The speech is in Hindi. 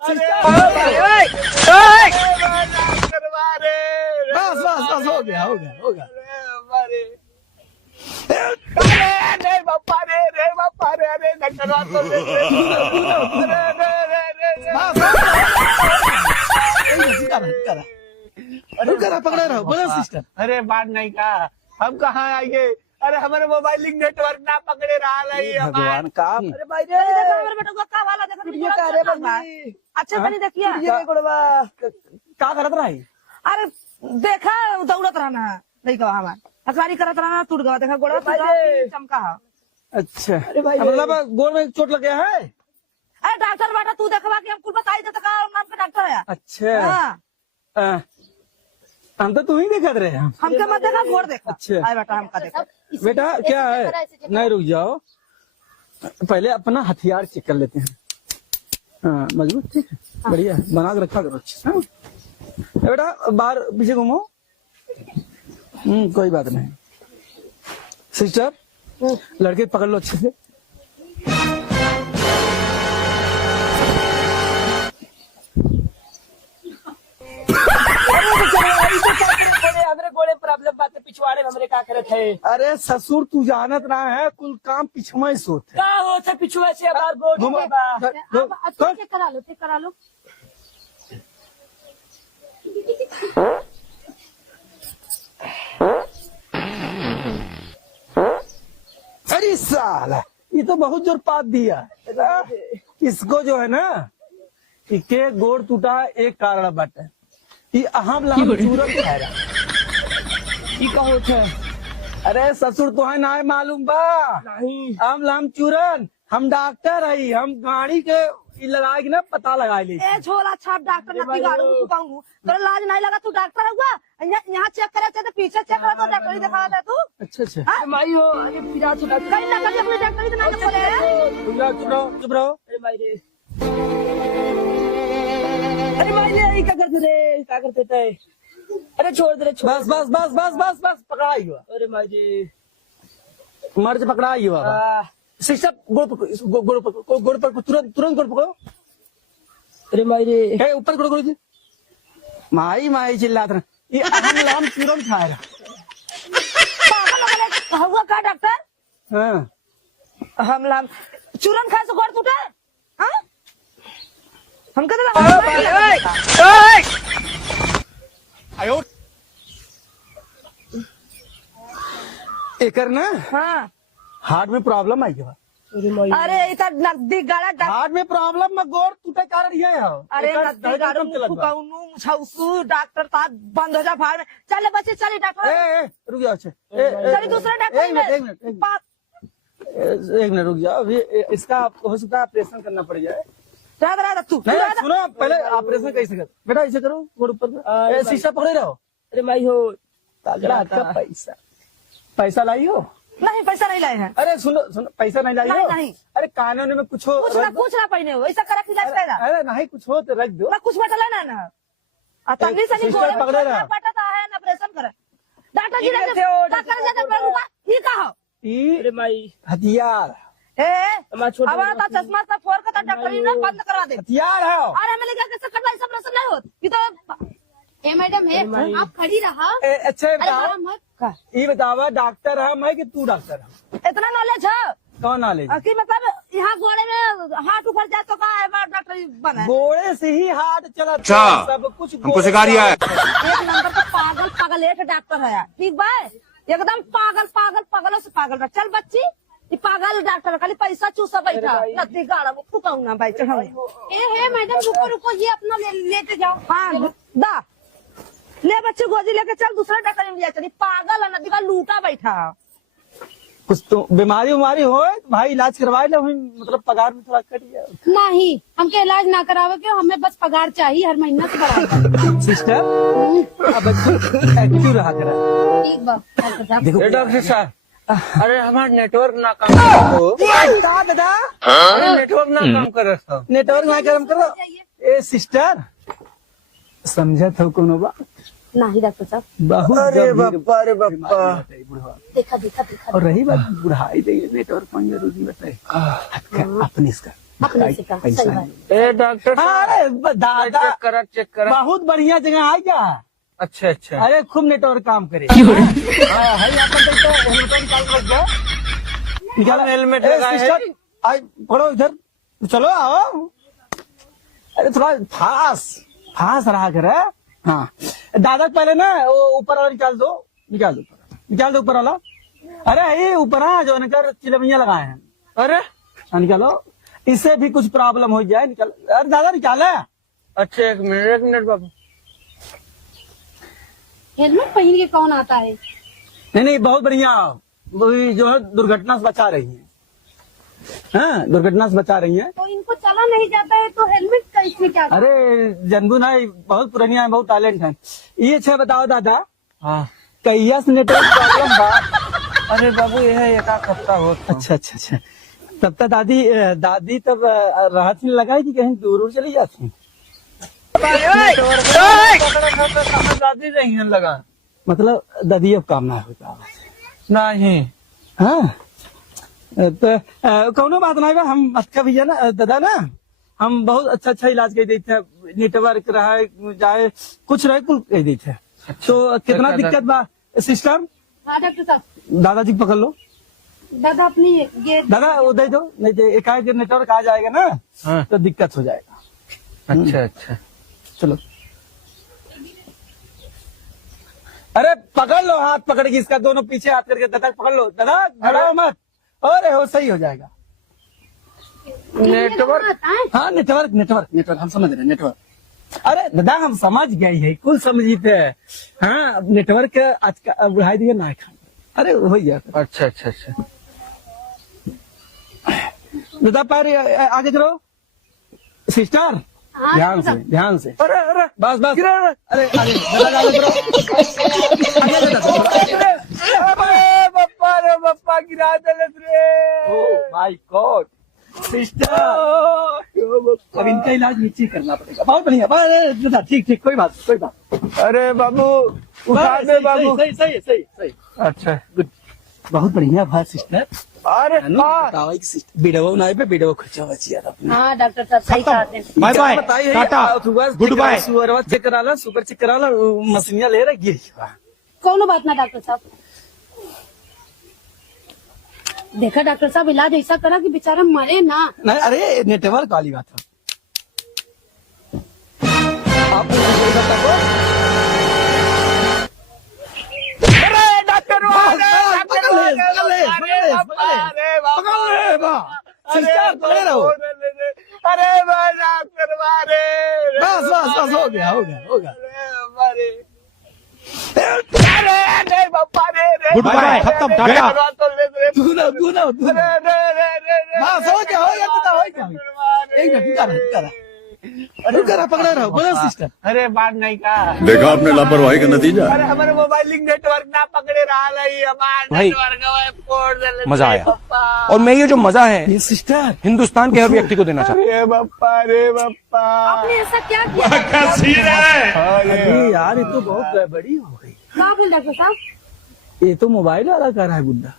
बस बस बस हो गया हो गया हो गया। रे बापा रे अरे डॉक्टर पकड़ा रहो बोलो सिस्टर। अरे बात नहीं का हम कहाँ आएंगे। अरे हमारे मोबाइल नेटवर्क ना पकड़े रहा है भगवान का अरे भाई रे हमारे बेटा को का वाला देखो ये का रे बंदी अच्छा बनी देखिए ये गोड़वा का करत रही। अरे देखा दौड़त रहना नहीं कहा हमार अकवारी करत रहना टूट गया देखा गोड़ा चमका है। अच्छा अरे भाई मतलब गोड़ में चोट लग गया है। अरे डॉक्टर बेटा तू देखवा कि हमको बताई दे का नाम का डॉक्टर है। अच्छा हाँ हम तो तुम्ही देखत रहे हैं। हमके मत देखा गोड़ देखा। अच्छा आए बेटा हमका देखा बेटा क्या है नहीं रुक जाओ पहले अपना हथियार चेक कर लेते हैं। हाँ मजबूत ठीक है बढ़िया बना के रखा करो अच्छा। हाँ? बेटा बाहर पीछे घूमो। कोई बात नहीं सिस्टर लड़के पकड़ लो अच्छे से। गोड़े प्रॉब्लम बात पिछवाड़े हमरे का करे थे। अरे ससुर तू जानत ना है कुल काम पिछुआ सोत है। का हो थे पिछुआ से बार गोड़ घूमो। चेक करा लो अरे साला ये तो बहुत जोर पात दिया। इसको जो है ना इके गोड़ टूटा एक कारण बाटे ये अहम लाम चूरन खायरा ई का होत है। अरे ससुर तो है ना मालूम बा नहीं हम लाम चूरन हम डॉक्टर है हम गाड़ी के लगा के ना पता लगा ली। ए झोला छाप डॉक्टर नती गाड़ू कहूं तोरा लाज नहीं लगा तू डॉक्टर हुआ यहाँ चेक करे तो पीछे चेक करा तो डॉक्टर दिखा दे तू। अच्छा अच्छा हाँ? माई हो अरे फिरा छुड़ा कहीं ना कहीं अपने डॉक्टर ही तो ना बोले। चुप रहो अरे माई रे अरे माई रे ये क्या करते थे अरे छोड़ दे छोड़ बस बस बस बस बस बस पकड़ा ही हुआ अरे माई रे मर्ज पकड़ा ही हुआ सिस्टर गोड़ पर तुरंत तुरंत गोड़ पकड़ो। अरे माई रे ए ऊपर गोड़ गोड़ माई माई चिल्लात रहा ये अहम लाम चूरन खा रहा। पागल हुआ का डॉक्टर हाँ हम लाम चूरन खाए से गोड़ टूटे हाँ हमके तो एकर ना हाँ हार्ट में प्रॉब्लम आई है। अरे माई अरे इतना नजदीक गाड़ा डॉक्टर हार्ट में प्रॉब्लम में गोड़ टूटे कारण ये है। अरे एकर नजदीक गाड़ू धड़कन चलत बा। फुकाउनु मुछाउसु डॉक्टर साहब बंद हो जा भाड़ में चले बच्चे चले डॉक्टर ए रुक जाओ अच्छा चलिए दूसरे डॉक्टर एक मिनट रुक जाओ अभी इसका हो सकता है ऑपरेशन करना पड़ जाए। राधा तू नहीं सुनो पहले ऑपरेशन कैसे कर बेटा ऐसे करो गोड़ ऊपर शीशा पकड़े रहो। अरे माई हो तगड़ा का पैसा पैसा लाई हो। नहीं पैसा नहीं लाए हैं अरे सुनो सुनो पैसा नहीं लाई हो। नहीं। अरे कानून में कुछ हो कुछ ना पहने हो ऐसा करा इलाज करेगा अरे नहीं कुछ हो तो रख दो। ना कुछ बटला ना तंगी से नहीं सिस्टर पकड़े रहा। पटा है ना ऑपरेशन करे डॉक्टर जी ने डॉक्टर जी ने ये कहा अरे माई हथियार ए हमारा छोड़ अब आता चश्मा से फोड़ के डॉक्टर जी ने बंद करवा दे हथियार है। अरे हमें लगा कैसे करवा सब ऑपरेशन नहीं होत ये तो ए मैडम है आप खड़ी रहा। अच्छा अरे बताओ बड़ा मत ये बतावा डॉक्टर हम है कि तू डॉक्टर है इतना नॉलेज है कौन नॉलेज कि मतलब यहाँ घोड़े में हाथ ऊपर जाए तो का है डॉक्टर बना है गोड़े से ही हाथ चला सब कुछ हमको सिखा दिया है। एक नंबर का पागल पागल एक डॉक्टर है ठीक बा एकदम पागल पागल पागलों से पागल बा। चल बच्ची ये पागल डॉक्टर खाली पैसा चूसा बैठा नदी गाड़ा में फुकाऊ ना भाई चढ़ाऊ ए है मैडम रुको रुको ये अपना लेते जाओ। हाँ दा ले बच्चे गोदी लेके चल दूसरा डॉक्टर में लिया चली पागल है नदी का लूटा बैठा। कुछ तो बीमारी उमारी हो भाई इलाज करवाए लो मतलब पगार में थोड़ा कट गया। नहीं हमके इलाज ना करावे के हमें बस पगार चाहिए हर महीना से बराबर। सिस्टर अब एक्टिव रहा करा। ठीक बा डॉक्टर साहब। देखो डॉक्टर साहब अरे हमारा नेटवर्क ना काम का दादा अरे नेटवर्क ना काम कर रहा था। नेटवर्क ना कर्म करो। ए सिस्टर समझा था कोनो बात नहीं डॉक्टर साहब बहुत अरे गंभीर बापा अरे बापा बीमारी है बुढ़वा। देखा देखा देखा और रही बात बुढ़ाई देखिए नेटवर्क कौन जरूरी बताए अपने इसका अपने से कहा सही बात। ए डॉक्टर हाँ, अरे दादा चेक करा। बहुत बढ़िया जगह आ क्या। अच्छा अच्छा। अरे खूब नेटवर्क काम करे। हाँ, है यहाँ पर देखते हैं, हेलमेट निकाल के रख दो। निकालो हेलमेट ए, लगाए सिस्टर, आज पढ़ो इधर, चलो आओ। अरे थोड़ा फास रहा कर। हाँ दादा पहले ना वो ऊपर वाला निकाल दो ऊपर वाला। अरे ये ऊपर जो निकल चिलमिया लगाए हैं। अरे हाँ, निकालो, इससे भी कुछ प्रॉब्लम हो जाए। निकाल, अरे दादा निकाले। अच्छा एक मिनट बाबू। हेलमेट पहन के कौन आता है? नहीं बहुत बढ़िया, वही जो है दुर्घटना से बचा रही है। हाँ दुर्घटना से बचा रही है। तो इनको चला नहीं जाता है तो हेलमेट का इसमें क्या? अरे जनबू ना बहुत पुरानिया है, बहुत टैलेंट है। ये अच्छा बताओ दादा, हाँ कैया से नेटवर्क प्रॉब्लम बा? अरे बाबू यह एक हफ्ता हो। अच्छा तब तक दादी तब राहत नहीं लगाई कि कहीं दूर चली जाती। दादी नहीं है लगा मतलब दादी अब काम ना होता नहीं। हाँ तो कौनो बात नहीं बा, हम अच्छा भैया ना दादा ना, हम बहुत अच्छा इलाज कर देते हैं। नेटवर्क रहा चाहे कुछ रहे कुल कर देते हैं। तो कितना दिक्कत बा सिस्टम? हाँ डॉक्टर साहब, दादाजी को पकड़ लो। दादा अपनी ये दादा वो दे दो, नहीं तो एकाएक नेटवर्क आ जाएगा ना। हाँ। तो दिक्कत हो जाएगा। अच्छा चलो अरे पकड़ लो, हाथ पकड़ के इसका दोनों पीछे हाथ करके दादा पकड़ लो। दादा घबराओ मत, अरे वो सही हो जाएगा। नेटवर्क। हाँ नेटवर्क हम समझ रहे हैं नेटवर्क। अरे दादा हम समझ गए है, कुल समझी थे। हाँ नेटवर्क आज का बढ़ाई दिए ना खा। अरे हो गया। अच्छा दादा पैर आगे चलो। सिस्टर हाँ, ध्यान से। अरे बस अरे आगे दादा आगे करो। आगे दादा। अरे बप्पा गिरा दलत रे। ओह माय गॉड सिस्टर, अब इनका इलाज नीचे करना पड़ेगा। बहुत बढ़िया, दादा ठीक कोई बात। अरे बाबू उठा दे बाबू। सही। अच्छा गुड, बहुत बढ़िया बात सिस्टर। अरे बताओ एक सिस्टर वीडियो बनाए पे वीडियो खर्चा बची यार अपना। हाँ डॉक्टर साहब सही कहते हैं। बाय बाय, बताइए टाटा, गुड बाय। सुअरवा चेक कराला, सुपर चेक कराला, मशीनिया ले रहा गिर गया। कौन बात ना डॉक्टर साहब। देखा डॉक्टर साहब, इलाज ऐसा करा कि बेचारा मरे ना। नहीं अरे नेटवर्क वाली बात है। आप डॉक्टर सिस्टर पकड़े रहो। अरे डॉक्टर मारे। बस हो गया। अरे नहीं बापा रे। गुड बाय, खत्म, टाटा। दूना बस हो गया। एक मिनट रुका रहा, पकड़ा रहो। बोलो सिस्टर। अरे बात नहीं का। देखा आपने लापरवाही का नतीजा। अरे हमारे मोबाइल नेटवर्क ना पकड़े रहा है हमारे भाई, नेटवर्क मजा आया। और मैं ये जो मजा है ये सिस्टर हिंदुस्तान के हर व्यक्ति को देना चाहता हूँ। अरे बप्पा आपने ऐसा क्या किया? अरे यार ये तो बहुत गड़बड़ी हो गई। क्या बोल डॉक्टर साहब? ये तो मोबाइल वाला कर रहा है बुड्ढा।